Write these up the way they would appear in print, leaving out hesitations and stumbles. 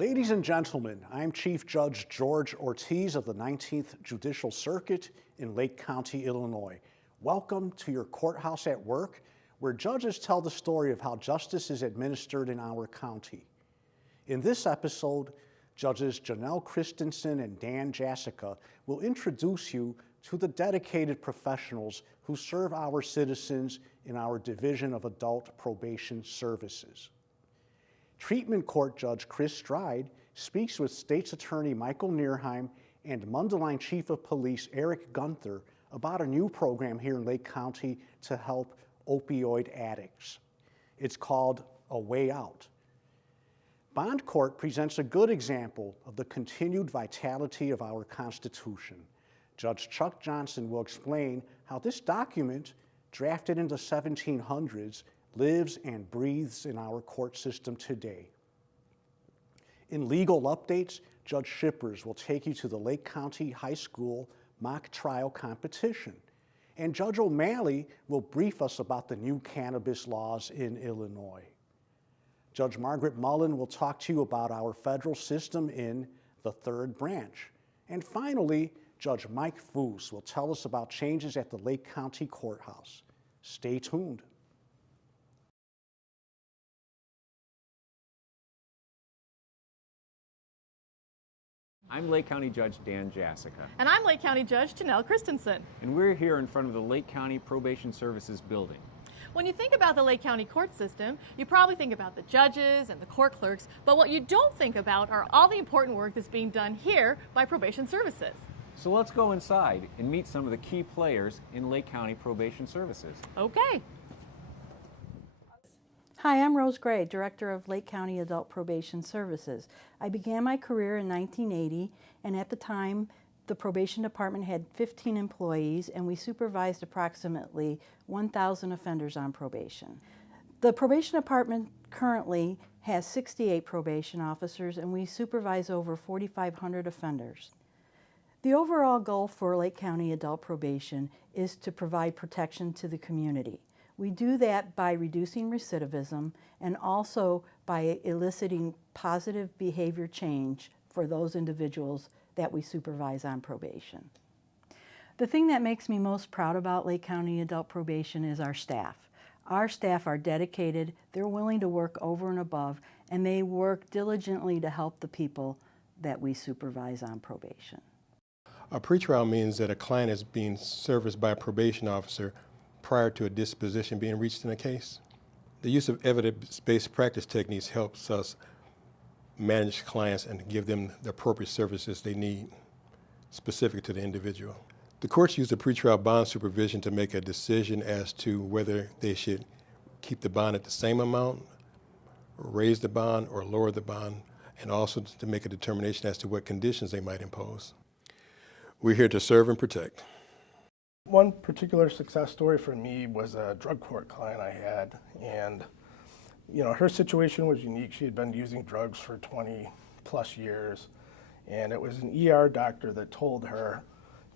Ladies and gentlemen, I'm Chief Judge George Ortiz of the 19th Judicial Circuit in Lake County, Illinois. Welcome to your Courthouse at Work, where judges tell the story of how justice is administered in our county. In this episode, Judges Janelle Christensen and Dan Jasica will introduce you to the dedicated professionals who serve our citizens in our Division of Adult Probation Services. Treatment Court Judge Chris Stride speaks with State's Attorney Michael Nierheim and Mundelein Chief of Police Eric Gunther about a new program here in Lake County to help opioid addicts. It's called A Way Out. Bond Court presents a good example of the continued vitality of our Constitution. Judge Chuck Johnson will explain how this document, drafted in the 1700s, lives and breathes in our court system today. In legal updates, Judge Shippers will take you to the Lake County High School mock trial competition. And Judge O'Malley will brief us about the new cannabis laws in Illinois. Judge Margaret Mullen will talk to you about our federal system in the third branch. And finally, Judge Mike Foose will tell us about changes at the Lake County Courthouse. Stay tuned. I'm Lake County Judge Dan Jasica. And I'm Lake County Judge Janelle Christensen. And we're here in front of the Lake County Probation Services building. When you think about the Lake County court system, you probably think about the judges and the court clerks, but what you don't think about are all the important work that's being done here by Probation Services. So let's go inside and meet some of the key players in Lake County Probation Services. Okay. Hi, I'm Rose Gray, Director of Lake County Adult Probation Services. I began my career in 1980, and at the time, the probation department had 15 employees, and we supervised approximately 1,000 offenders on probation. The probation department currently has 68 probation officers, and we supervise over 4,500 offenders. The overall goal for Lake County Adult Probation is to provide protection to the community. We do that by reducing recidivism and also by eliciting positive behavior change for those individuals that we supervise on probation. The thing that makes me most proud about Lake County Adult Probation is our staff. Our staff are dedicated, they're willing to work over and above, and they work diligently to help the people that we supervise on probation. A pretrial means that a client is being serviced by a probation officer prior to a disposition being reached in a case. The use of evidence-based practice techniques helps us manage clients and give them the appropriate services they need, specific to the individual. The courts use the pretrial bond supervision to make a decision as to whether they should keep the bond at the same amount, raise the bond, or lower the bond, and also to make a determination as to what conditions they might impose. We're here to serve and protect. One particular success story for me was a drug court client I had, and her situation was unique. She had been using drugs for 20 plus years, and it was an ER doctor that told her,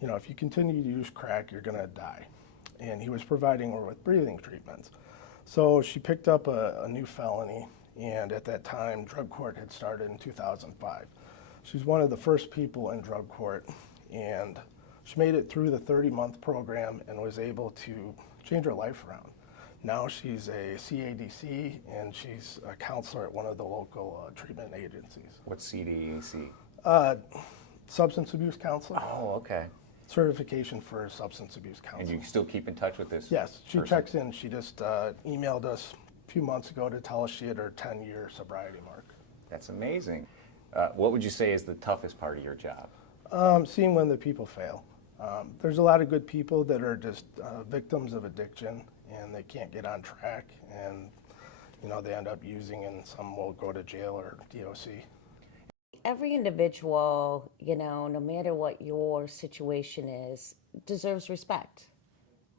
if you continue to use crack, you're gonna die. And he was providing her with breathing treatments. So she picked up a new felony, and at that time, drug court had started in 2005. She's one of the first people in drug court, and she made it through the 30-month program and was able to change her life around. Now she's a CADC, and she's a counselor at one of the local treatment agencies. What's CDEC? Substance abuse counselor. Oh, okay. Certification for substance abuse counselor. And you still keep in touch with this? Yes, she person? checks in. She just emailed us a few months ago to tell us she had her 10-year sobriety mark. That's amazing. What would you say is the toughest part of your job? Seeing when the people fail. There's a lot of good people that are just victims of addiction, and they can't get on track, and they end up using, and some will go to jail or DOC. Every individual, no matter what your situation is, deserves respect,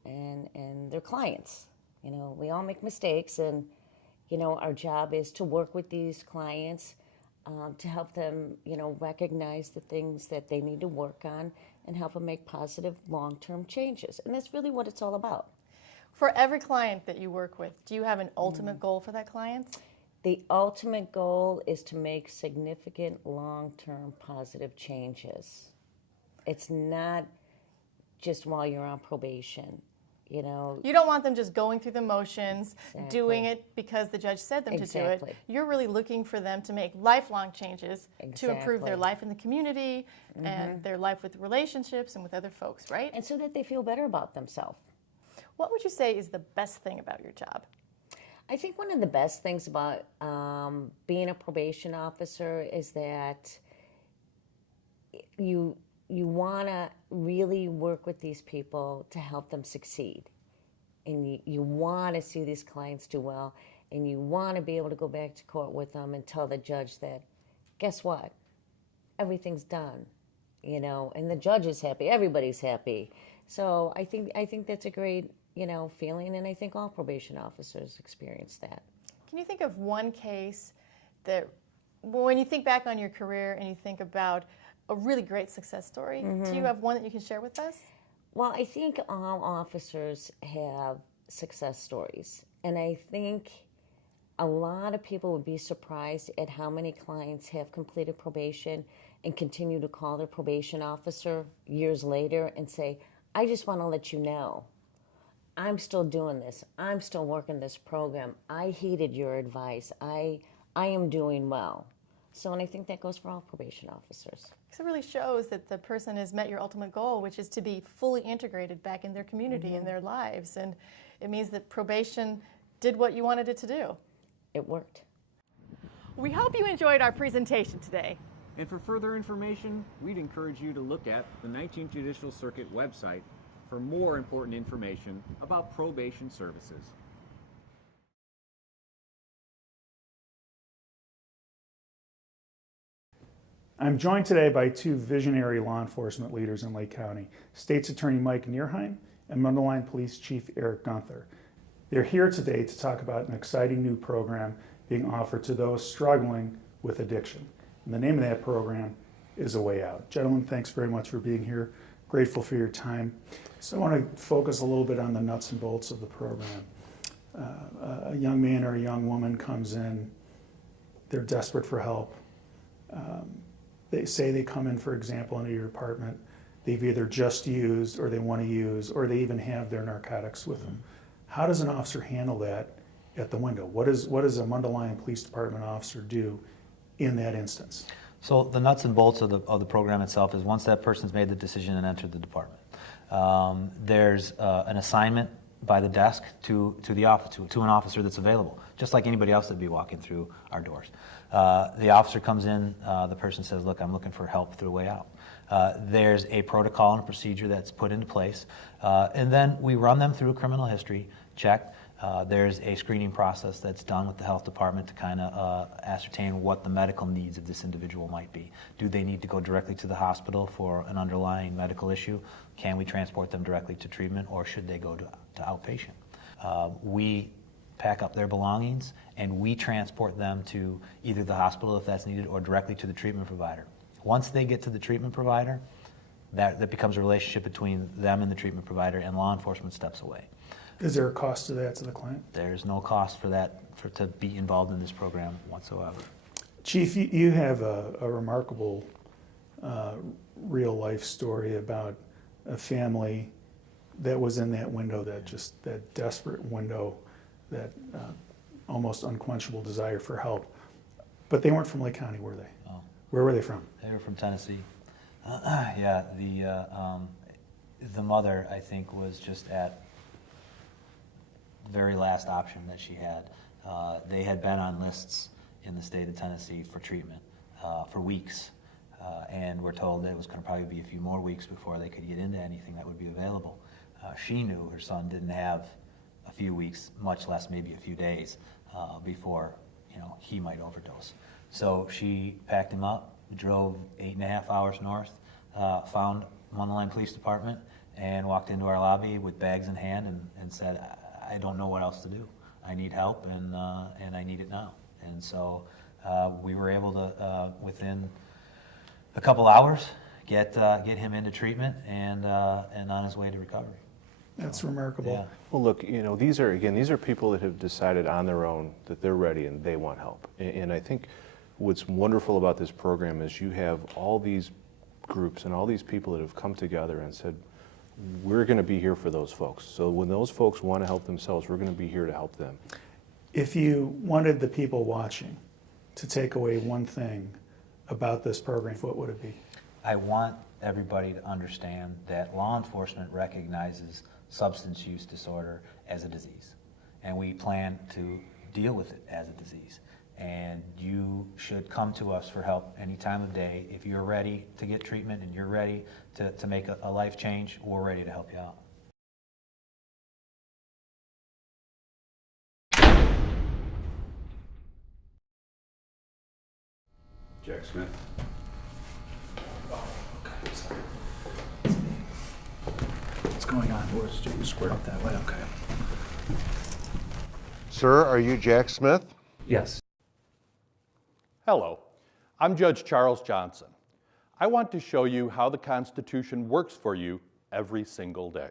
and their clients. We all make mistakes, and our job is to work with these clients to help them, recognize the things that they need to work on and help them make positive long-term changes. And that's really what it's all about. For every client that you work with, do you have an ultimate goal for that client? The ultimate goal is to make significant long-term positive changes. It's not just while you're on probation, you know. You don't want them just going through the motions, Exactly. doing it because the judge said them to do Exactly. it. You're really looking for them to make lifelong changes to improve their Exactly. life in the community and their life with relationships and with other folks, right? And so that they feel better about themselves. What would you say is the best thing about your job? I think one of the best things about being a probation officer is that you want to really work with these people to help them succeed. And you want to see these clients do well, and you want to be able to go back to court with them and tell the judge that, guess what? Everything's done, you know, and the judge is happy, everybody's happy. So I think that's a great, you know, feeling, and I think all probation officers experience that. Can you think of one case that, when you think back on your career and you think about a really great success story, do you have one that you can share with us? Well, I think all officers have success stories, and I think a lot of people would be surprised at how many clients have completed probation and continue to call their probation officer years later and say, I just want to let you know, I'm still doing this. I'm still working this program. I heeded your advice. I am doing well. So, and I think that goes for all probation officers. Because it really shows that the person has met your ultimate goal, which is to be fully integrated back in their community and their lives. And it means that probation did what you wanted it to do. It worked. We hope you enjoyed our presentation today. And for further information, we'd encourage you to look at the 19th Judicial Circuit website for more important information about probation services. I'm joined today by two visionary law enforcement leaders in Lake County, State's Attorney Mike Nierheim and Mundelein Police Chief Eric Gunther. They're here today to talk about an exciting new program being offered to those struggling with addiction. And the name of that program is A Way Out. Gentlemen, thanks very much for being here. Grateful for your time. So I want to focus a little bit on the nuts and bolts of the program. A young man or a young woman comes in, they're desperate for help. They say they come in, for example, into your apartment. They've either just used or they want to use, or they even have their narcotics with them. How does an officer handle that at the window? What does a Mundelein Police Department officer do in that instance? So the nuts and bolts of the program itself is once that person's made the decision and entered the department, there's an assignment by the desk to the office, to an officer that's available, just like anybody else that'd be walking through our doors. The officer comes in, the person says, look, I'm looking for help through A Way Out. There's a protocol and a procedure that's put into place, and then we run them through a criminal history check. There's a screening process that's done with the health department to kind of ascertain what the medical needs of this individual might be. Do they need to go directly to the hospital for an underlying medical issue? Can we transport them directly to treatment, or should they go to outpatient? We pack up their belongings and we transport them to either the hospital if that's needed or directly to the treatment provider. Once they get to the treatment provider, that becomes a relationship between them and the treatment provider, and law enforcement steps away. Is there a cost to that to the client? There's no cost for that, to be involved in this program whatsoever. Chief, you have a remarkable real life story about a family that was in that window, that desperate window, that almost unquenchable desire for help. But they weren't from Lake County, were they? Oh. Where were they from? They were from Tennessee. Yeah, the mother, I think, was just at the very last option that she had. They had been on lists in the state of Tennessee for treatment for weeks, and we're told that it was going to probably be a few more weeks before they could get into anything that would be available. She knew her son didn't have a few weeks, much less maybe a few days, before he might overdose. So she packed him up, drove 8.5 hours north, found Mundelein Police Department, and walked into our lobby with bags in hand and said, I don't know what else to do. I need help, and I need it now. And so we were able to, within a couple hours, get him into treatment and on his way to recovery. That's remarkable. Yeah. Well, look, these are people that have decided on their own that they're ready and they want help. And I think what's wonderful about this program is you have all these groups and all these people that have come together and said, we're going to be here for those folks. So when those folks want to help themselves, we're going to be here to help them. If you wanted the people watching to take away one thing about this program, what would it be? I want everybody to understand that law enforcement recognizes substance use disorder as a disease, and we plan to deal with it as a disease. And you should come to us for help any time of day. If you're ready to get treatment and you're ready to make a life change, we're ready to help you out. Jack Smith. What's going on? Where's you square up that way? Okay. Sir, are you Jack Smith? Yes. Hello, I'm Judge Charles Johnson. I want to show you how the Constitution works for you every single day.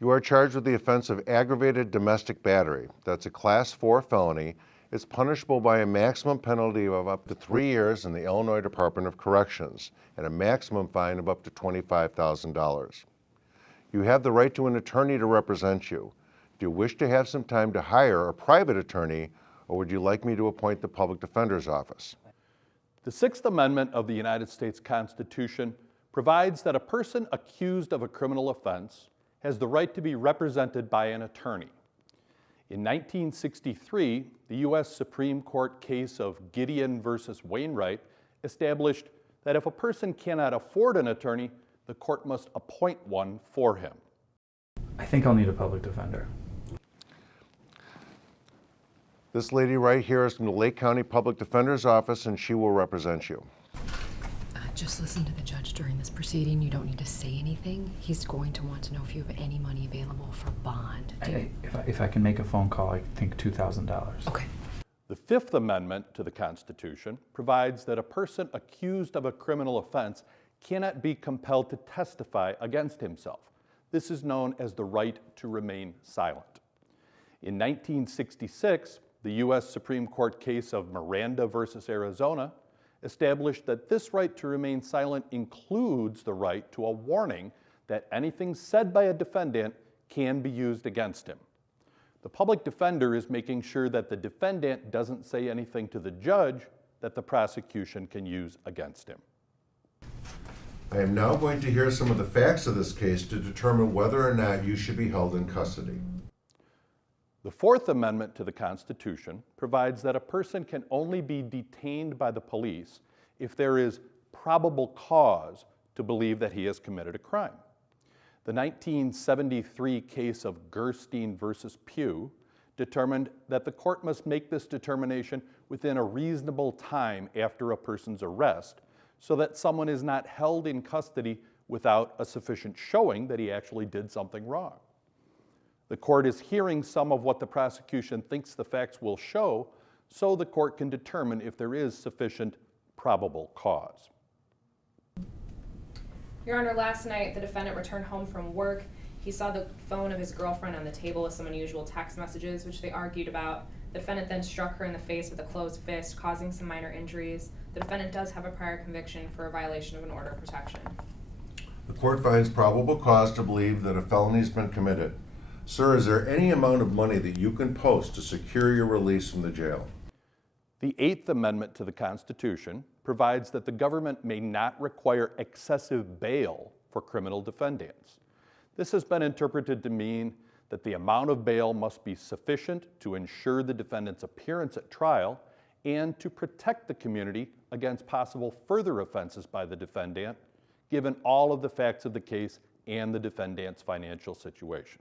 You are charged with the offense of aggravated domestic battery. That's a Class 4 felony. It's punishable by a maximum penalty of up to 3 years in the Illinois Department of Corrections and a maximum fine of up to $25,000. You have the right to an attorney to represent you. Do you wish to have some time to hire a private attorney, or would you like me to appoint the Public Defender's Office? The Sixth Amendment of the United States Constitution provides that a person accused of a criminal offense has the right to be represented by an attorney. In 1963, the U.S. Supreme Court case of Gideon versus Wainwright established that if a person cannot afford an attorney, the court must appoint one for him. I think I'll need a public defender. This lady right here is from the Lake County Public Defender's Office, and she will represent you. Just listen to the judge during this proceeding. You don't need to say anything. He's going to want to know if you have any money available for bond. If I can make a phone call, I think $2,000. Okay. The Fifth Amendment to the Constitution provides that a person accused of a criminal offense cannot be compelled to testify against himself. This is known as the right to remain silent. In 1966, the U.S. Supreme Court case of Miranda versus Arizona established that this right to remain silent includes the right to a warning that anything said by a defendant can be used against him. The public defender is making sure that the defendant doesn't say anything to the judge that the prosecution can use against him. I am now going to hear some of the facts of this case to determine whether or not you should be held in custody. The Fourth Amendment to the Constitution provides that a person can only be detained by the police if there is probable cause to believe that he has committed a crime. The 1973 case of Gerstein versus Pugh determined that the court must make this determination within a reasonable time after a person's arrest so that someone is not held in custody without a sufficient showing that he actually did something wrong. The court is hearing some of what the prosecution thinks the facts will show, so the court can determine if there is sufficient probable cause. Your Honor, last night the defendant returned home from work. He saw the phone of his girlfriend on the table with some unusual text messages, which they argued about. The defendant then struck her in the face with a closed fist, causing some minor injuries. The defendant does have a prior conviction for a violation of an order of protection. The court finds probable cause to believe that a felony has been committed. Sir, is there any amount of money that you can post to secure your release from the jail? The Eighth Amendment to the Constitution provides that the government may not require excessive bail for criminal defendants. This has been interpreted to mean that the amount of bail must be sufficient to ensure the defendant's appearance at trial and to protect the community against possible further offenses by the defendant, given all of the facts of the case and the defendant's financial situation.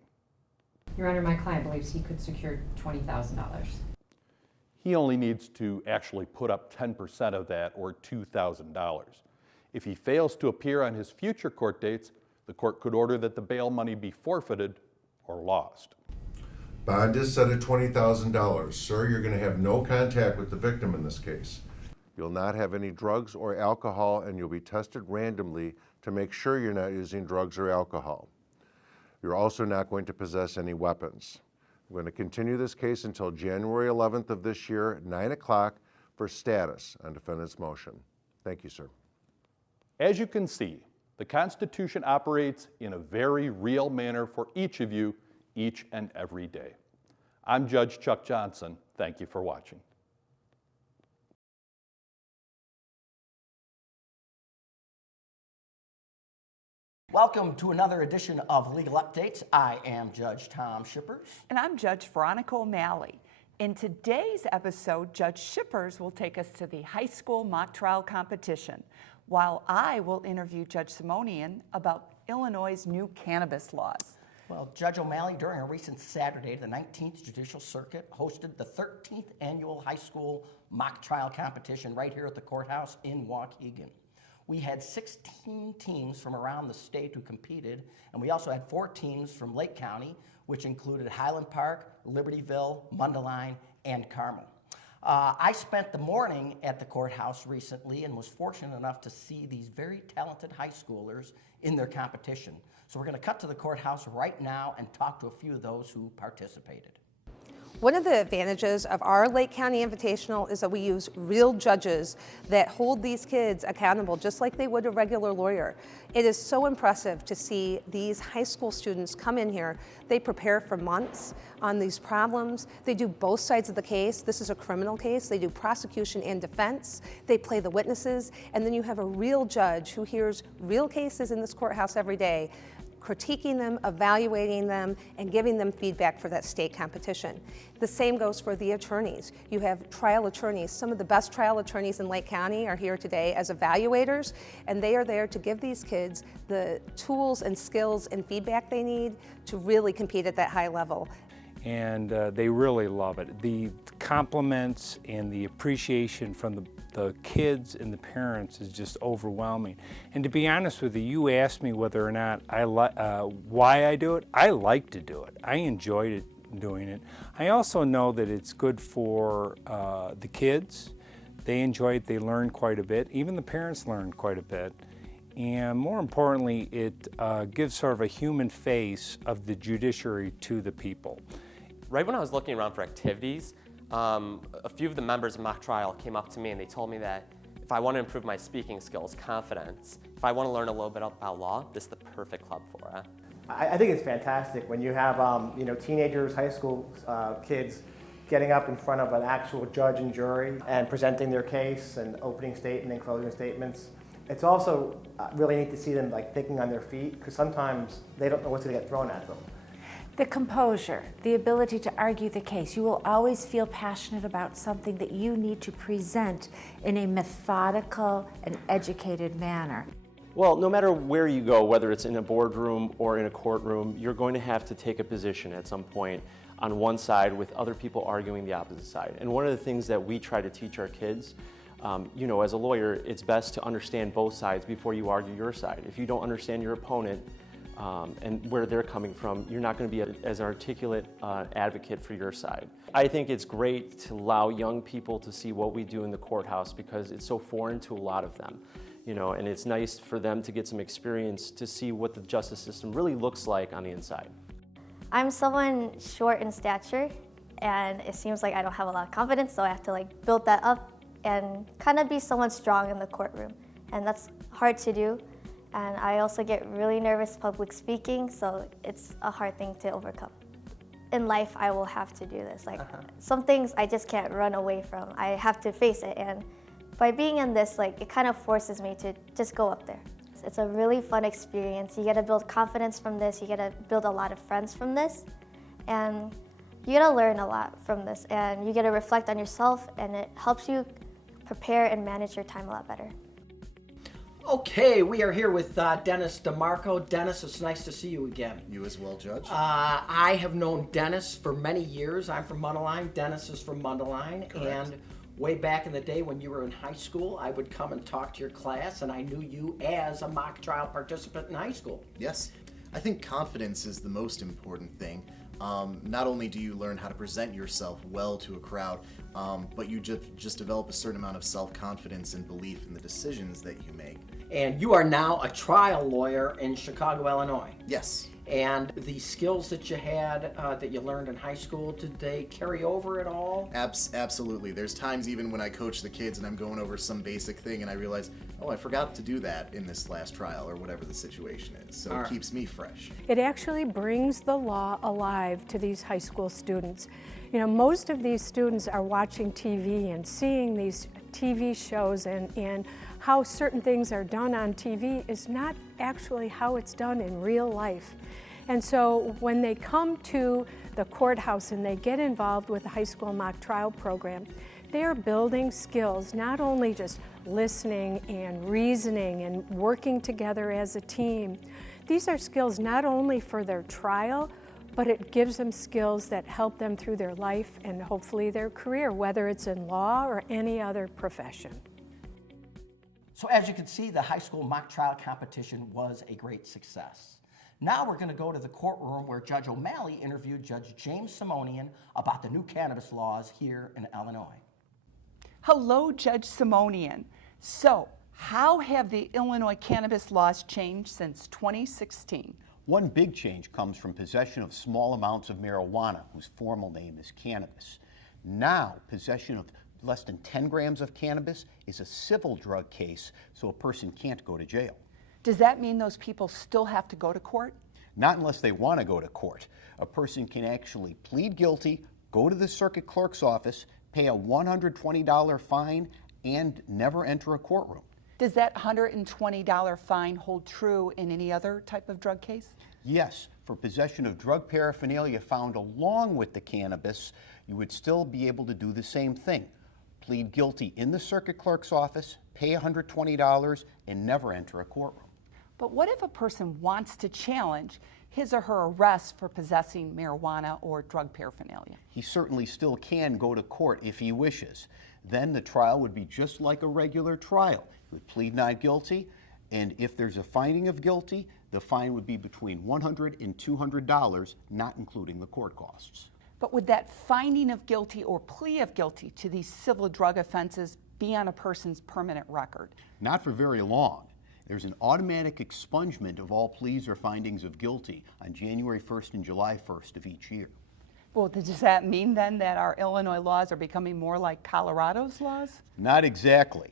Your Honor, my client believes he could secure $20,000. He only needs to actually put up 10% of that, or $2,000. If he fails to appear on his future court dates, the court could order that the bail money be forfeited or lost. Bond is set at $20,000. Sir, you're going to have no contact with the victim in this case. You'll not have any drugs or alcohol, and you'll be tested randomly to make sure you're not using drugs or alcohol. You're also not going to possess any weapons. I'm going to continue this case until January 11th of this year at 9 o'clock for status on defendant's motion. Thank you, sir. As you can see, the Constitution operates in a very real manner for each of you, each and every day. I'm Judge Chuck Johnson. Thank you for watching. Welcome to another edition of Legal Updates. I am Judge Tom Shippers. And I'm Judge Veronica O'Malley. In today's episode, Judge Shippers will take us to the high school mock trial competition, while I will interview Judge Simonian about Illinois' new cannabis laws. Well, Judge O'Malley, during a recent Saturday, the 19th Judicial Circuit hosted the 13th annual high school mock trial competition right here at the courthouse in Waukegan. We had 16 teams from around the state who competed, and we also had 4 teams from Lake County, which included Highland Park, Libertyville, Mundelein, and Carmel. I spent the morning at the courthouse recently and was fortunate enough to see these very talented high schoolers in their competition. So we're going to cut to the courthouse right now and talk to a few of those who participated. One of the advantages of our Lake County Invitational is that we use real judges that hold these kids accountable just like they would a regular lawyer. It is so impressive to see these high school students come in here. They prepare for months on these problems. They do both sides of the case. This is a criminal case. They do prosecution and defense. They play the witnesses. And then you have a real judge who hears real cases in this courthouse every day, critiquing them, evaluating them, and giving them feedback for that state competition. The same goes for the attorneys. You have trial attorneys. Some of the best trial attorneys in Lake County are here today as evaluators, and they are there to give these kids the tools and skills and feedback they need to really compete at that high level. And they really love it. The compliments and the appreciation from the kids and the parents is just overwhelming. And to be honest with you, you asked me whether or not why I do it. I like to do it. I enjoy doing it. I also know that it's good for the kids. They enjoy it. They learn quite a bit. Even the parents learn quite a bit. And more importantly, it gives sort of a human face of the judiciary to the people. Right when I was looking around for activities, a few of the members of mock trial came up to me and they told me that if I want to improve my speaking skills, confidence, if I want to learn a little bit about law, this is the perfect club for it. I think it's fantastic when you have teenagers, high school kids getting up in front of an actual judge and jury and presenting their case and opening statement and closing statements. It's also really neat to see them thinking on their feet, because sometimes they don't know what's going to get thrown at them. The composure, the ability to argue the case. You will always feel passionate about something that you need to present in a methodical and educated manner. Well, no matter where you go, whether it's in a boardroom or in a courtroom, you're going to have to take a position at some point on one side with other people arguing the opposite side. And one of the things that we try to teach our kids, as a lawyer, it's best to understand both sides before you argue your side. If you don't understand your opponent, and where they're coming from, you're not going to be as an articulate advocate for your side. I think it's great to allow young people to see what we do in the courthouse because it's so foreign to a lot of them. And it's nice for them to get some experience to see what the justice system really looks like on the inside. I'm someone short in stature, and it seems like I don't have a lot of confidence, so I have to build that up and kind of be someone strong in the courtroom, and that's hard to do. And I also get really nervous public speaking, so it's a hard thing to overcome. In life, I will have to do this. Some things I just can't run away from. I have to face it, and by being in this, it kind of forces me to just go up there. It's a really fun experience. You get to build confidence from this. You get to build a lot of friends from this, and you get to learn a lot from this, and you get to reflect on yourself, and it helps you prepare and manage your time a lot better. Okay, we are here with Dennis DeMarco. Dennis, it's nice to see you again. You as well, Judge. I have known Dennis for many years. I'm from Mundelein. Dennis is from Mundelein. Correct. And way back in the day when you were in high school, I would come and talk to your class, and I knew you as a mock trial participant in high school. Yes. I think confidence is the most important thing. Not only do you learn how to present yourself well to a crowd, but you just develop a certain amount of self-confidence and belief in the decisions that you make. And you are now a trial lawyer in Chicago, Illinois. Yes. And the skills that you had, that you learned in high school, did they carry over at all? Absolutely. There's times even when I coach the kids and I'm going over some basic thing and I realize, oh, I forgot to do that in this last trial or whatever the situation is. So it keeps me fresh. It actually brings the law alive to these high school students. You know, most of these students are watching TV and seeing these TV shows, and how certain things are done on TV is not actually how it's done in real life. And so when they come to the courthouse and they get involved with the high school mock trial program, they are building skills, not only just listening and reasoning and working together as a team. These are skills not only for their trial, but it gives them skills that help them through their life and hopefully their career, whether it's in law or any other profession. So as you can see, the high school mock trial competition was a great success. Now we're going to go to the courtroom where Judge O'Malley interviewed Judge James Simonian about the new cannabis laws here in Illinois. Hello, Judge Simonian. So, how have the Illinois cannabis laws changed since 2016? One big change comes from possession of small amounts of marijuana, whose formal name is cannabis. Now, possession of less than 10 grams of cannabis is a civil drug case, so a person can't go to jail. Does that mean those people still have to go to court? Not unless they want to go to court. A person can actually plead guilty, go to the circuit clerk's office, pay a $120 fine, and never enter a courtroom. Does that $120 fine hold true in any other type of drug case? Yes, for possession of drug paraphernalia found along with the cannabis, you would still be able to do the same thing. Plead guilty in the circuit clerk's office, pay $120, and never enter a courtroom. But what if a person wants to challenge his or her arrest for possessing marijuana or drug paraphernalia? He certainly still can go to court if he wishes. Then the trial would be just like a regular trial. He would plead not guilty, and if there's a finding of guilty, the fine would be between $100 and $200, not including the court costs. But would that finding of guilty or plea of guilty to these civil drug offenses be on a person's permanent record? Not for very long. There's an automatic expungement of all pleas or findings of guilty on January 1st and July 1st of each year. Well, does that mean then that our Illinois laws are becoming more like Colorado's laws? Not exactly.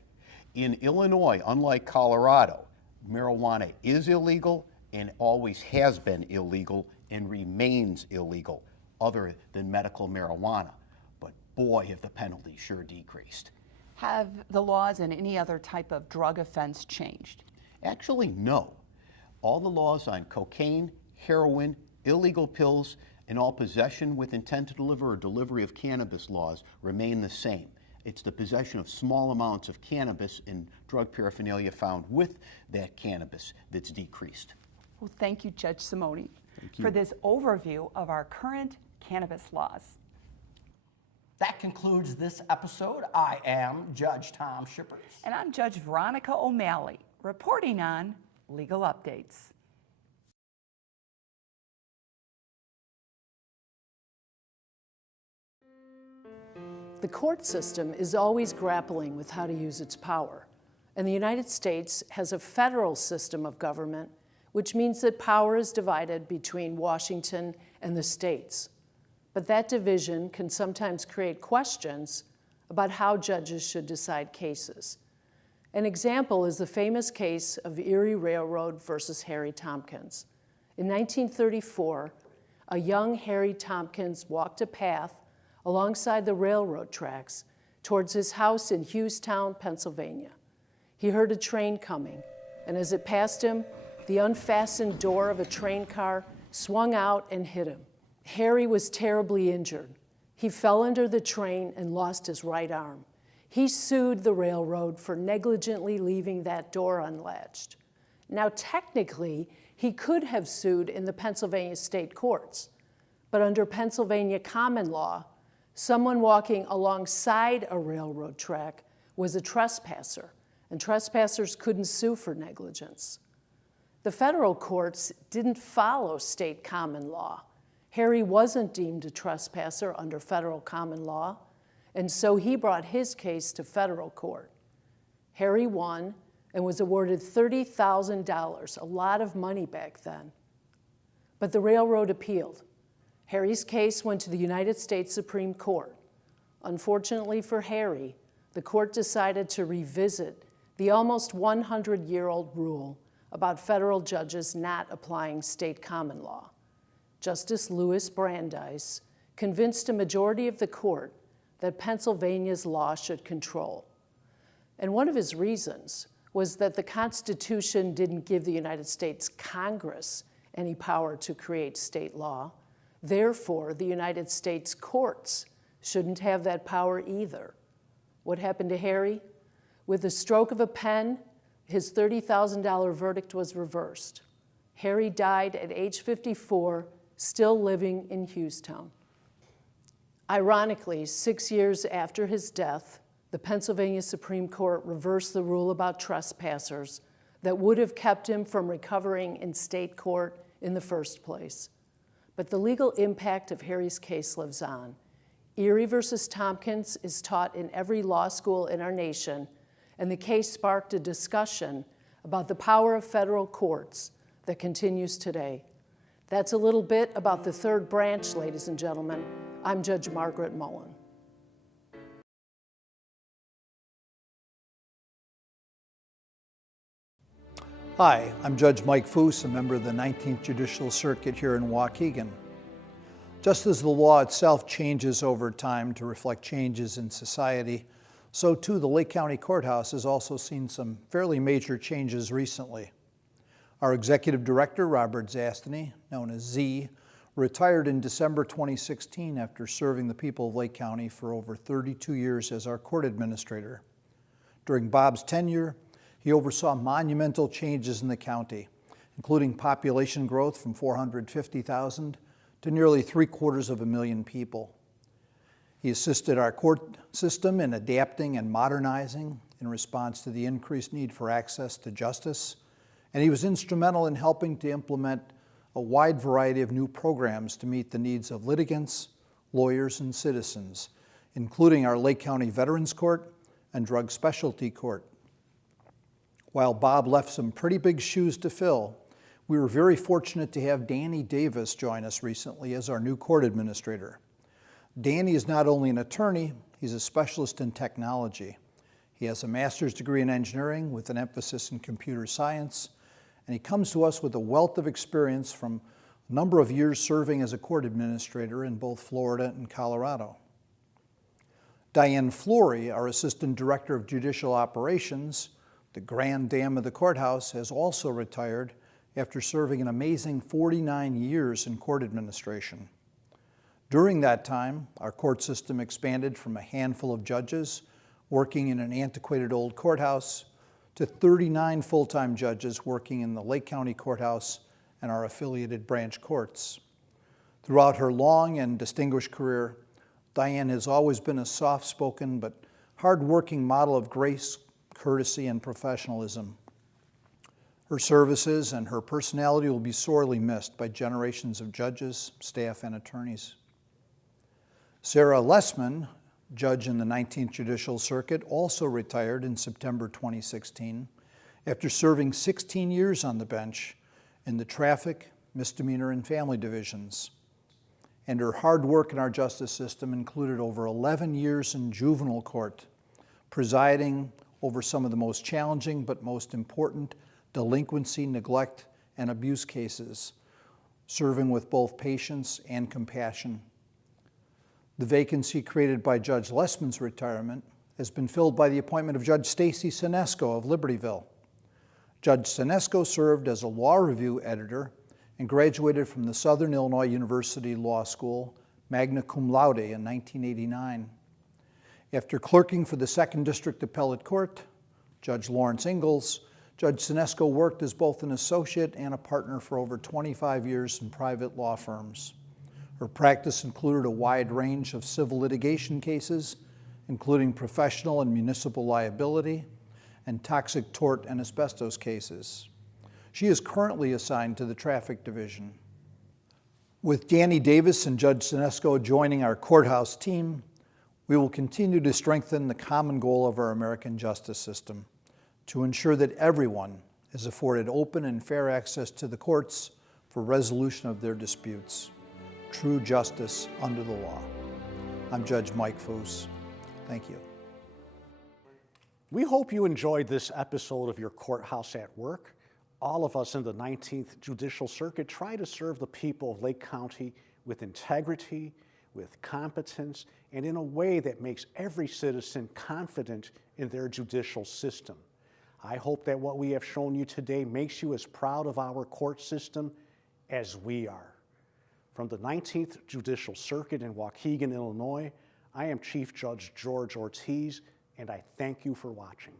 In Illinois, unlike Colorado, marijuana is illegal and always has been illegal and remains illegal, other than medical marijuana. But boy, have the penalties sure decreased. Have the laws in any other type of drug offense changed? Actually, no. All the laws on cocaine, heroin, illegal pills, and all possession with intent to deliver or delivery of cannabis laws remain the same. It's the possession of small amounts of cannabis and drug paraphernalia found with that cannabis that's decreased. Well, thank you, Judge Simoni, Thank you. for this overview of our current cannabis laws. That concludes this episode. I am Judge Tom Shippers. And I'm Judge Veronica O'Malley, reporting on Legal Updates. The court system is always grappling with how to use its power, and the United States has a federal system of government, which means that power is divided between Washington and the states. But that division can sometimes create questions about how judges should decide cases. An example is the famous case of Erie Railroad versus Harry Tompkins. In 1934, a young Harry Tompkins walked a path alongside the railroad tracks towards his house in Hughstown, Pennsylvania. He heard a train coming, and as it passed him, the unfastened door of a train car swung out and hit him. Harry was terribly injured. He fell under the train and lost his right arm. He sued the railroad for negligently leaving that door unlatched. Now, technically, he could have sued in the Pennsylvania state courts, but under Pennsylvania common law, someone walking alongside a railroad track was a trespasser, and trespassers couldn't sue for negligence. The federal courts didn't follow state common law. Harry wasn't deemed a trespasser under federal common law, and so he brought his case to federal court. Harry won and was awarded $30,000, a lot of money back then. But the railroad appealed. Harry's case went to the United States Supreme Court. Unfortunately for Harry, the court decided to revisit the almost 100-year-old rule about federal judges not applying state common law. Justice Louis Brandeis convinced a majority of the court that Pennsylvania's law should control. And one of his reasons was that the Constitution didn't give the United States Congress any power to create state law. Therefore, the United States courts shouldn't have that power either. What happened to Harry? With the stroke of a pen, his $30,000 verdict was reversed. Harry died at age 54, still living in Hughestown. Ironically, 6 years after his death, the Pennsylvania Supreme Court reversed the rule about trespassers that would have kept him from recovering in state court in the first place. But the legal impact of Harry's case lives on. Erie versus Tompkins is taught in every law school in our nation, and the case sparked a discussion about the power of federal courts that continues today. That's a little bit about the third branch, ladies and gentlemen. I'm Judge Margaret Mullen. Hi, I'm Judge Mike Foose, a member of the 19th Judicial Circuit here in Waukegan. Just as the law itself changes over time to reflect changes in society, so too the Lake County Courthouse has also seen some fairly major changes recently. Our Executive Director, Robert Zastany, known as Z, retired in December 2016 after serving the people of Lake County for over 32 years as our court administrator. During Bob's tenure, he oversaw monumental changes in the county, including population growth from 450,000 to nearly 750,000 people. He assisted our court system in adapting and modernizing in response to the increased need for access to justice, and he was instrumental in helping to implement a wide variety of new programs to meet the needs of litigants, lawyers, and citizens, including our Lake County Veterans Court and Drug Specialty Court. While Bob left some pretty big shoes to fill, we were very fortunate to have Danny Davis join us recently as our new court administrator. Danny is not only an attorney, he's a specialist in technology. He has a master's degree in engineering with an emphasis in computer science, and he comes to us with a wealth of experience from a number of years serving as a court administrator in both Florida and Colorado. Diane Flory, our Assistant Director of Judicial Operations, the grand dam of the courthouse, has also retired after serving an amazing 49 years in court administration. During that time, our court system expanded from a handful of judges working in an antiquated old courthouse to 39 full-time judges working in the Lake County Courthouse and our affiliated branch courts. Throughout her long and distinguished career, Diane has always been a soft-spoken but hard-working model of grace, courtesy, and professionalism. Her services and her personality will be sorely missed by generations of judges, staff, and attorneys. Sarah Lessman, judge in the 19th Judicial Circuit, also retired in September 2016 after serving 16 years on the bench in the traffic, misdemeanor, and family divisions. And her hard work in our justice system included over 11 years in juvenile court, presiding over some of the most challenging but most important delinquency, neglect, and abuse cases, serving with both patience and compassion. The vacancy created by Judge Lessman's retirement has been filled by the appointment of Judge Stacy Sinesco of Libertyville. Judge Sinesco served as a law review editor and graduated from the Southern Illinois University Law School, magna cum laude, in 1989. After clerking for the 2nd District Appellate Court, Judge Lawrence Ingalls, Judge Sinesco worked as both an associate and a partner for over 25 years in private law firms. Her practice included a wide range of civil litigation cases, including professional and municipal liability, and toxic tort and asbestos cases. She is currently assigned to the Traffic Division. With Danny Davis and Judge Sinesco joining our courthouse team, we will continue to strengthen the common goal of our American justice system to ensure that everyone is afforded open and fair access to the courts for resolution of their disputes. True justice under the law. I'm Judge Mike Foose. Thank you. We hope you enjoyed this episode of your Courthouse at Work. All of us in the 19th Judicial Circuit try to serve the people of Lake County with integrity, with competence, and in a way that makes every citizen confident in their judicial system. I hope that what we have shown you today makes you as proud of our court system as we are. From the 19th Judicial Circuit in Waukegan, Illinois, I am Chief Judge George Ortiz, and I thank you for watching.